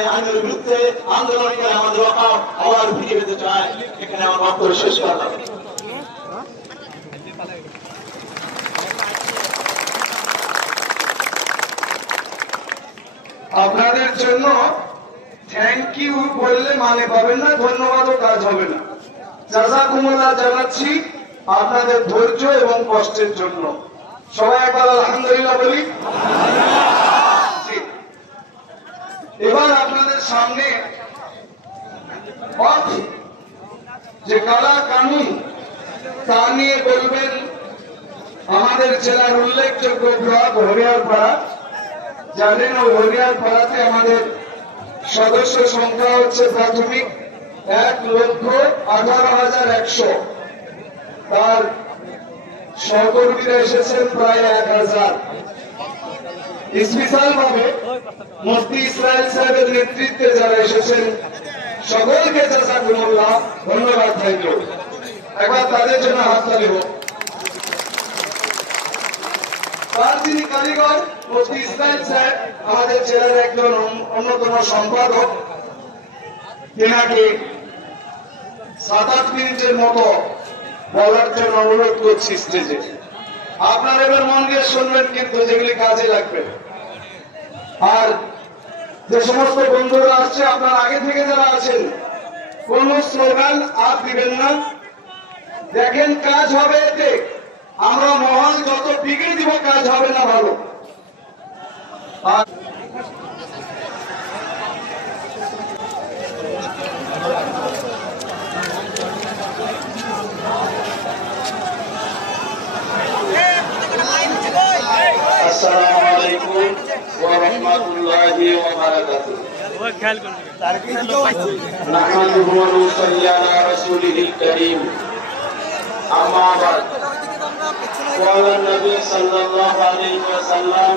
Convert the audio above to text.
এই আইনের বিরুদ্ধে আন্দোলন করে আমাদের ওয়াকফ আবার ফিরিয়ে পেতে চায়। এখানে আমার বক্তব্য শেষ করলাম। আপনাদের জন্য থ্যাংক ইউ বললে মানে পাবেন না, ধন্যবাদও কাজ হবে না। জাযাকুমুল্লাহ জানাচ্ছি আপনাদের ধৈর্য এবং কষ্টের জন্য। সবাই একবার আলহামদুলিল্লাহ বলি। এবার আপনাদের সামনে যে কালা কানুন তা নিয়ে বলবেন আমাদের জেলার উল্লেখযোগ্য ব্লক হরিয়ারপাড়া। জানেন ও হরিয়ারপাড়াতে আমাদের সদস্য সংখ্যা হচ্ছে প্রাথমিক 1,18,100। তার সহকর্মীরা এসেছেন প্রায় 1000। স্পেশাল ভাবে মুফতি ইসরাইল সাহেবের নেতৃত্বে যারা এসেছেন সকলকে জাযাকুমুল্লাহ ধন্যবাদ থাকল। একবার তাদের জন্য হাততালি হোক। তার যিনি কারিগর মুফতি ইসরাইল সাহেব আমাদের জেলার একজন অন্যতম সম্পাদক, তেনাকে 7-8 মিনিটের মতো বলার জন্য অনুরোধ করছি স্টেজে। আপনারা এবার মন দিয়ে শুনবেন কিন্তু, যেগুলি কাজে লাগবে। আর যে সমস্ত বন্ধুরা আসছে, আপনার আগে থেকে যারা আছেন, কোন স্লোগান আর দিবেন না। দেখেন কাজ হবে এতে, আমরা মহল যত বিগড়ে দিব কাজ হবে না ভালো। আসসালামু আলাইকুম ওয়া রাহমাতুল্লাহি ওয়া বারাকাতুহু। নাহমাদুহু ওয়া নুসাল্লি আলা রাসূলিহিল কারীম। আম্মা বা'দ। ক্বালা নবী সাল্লাল্লাহু আলাইহি ওয়াসাল্লাম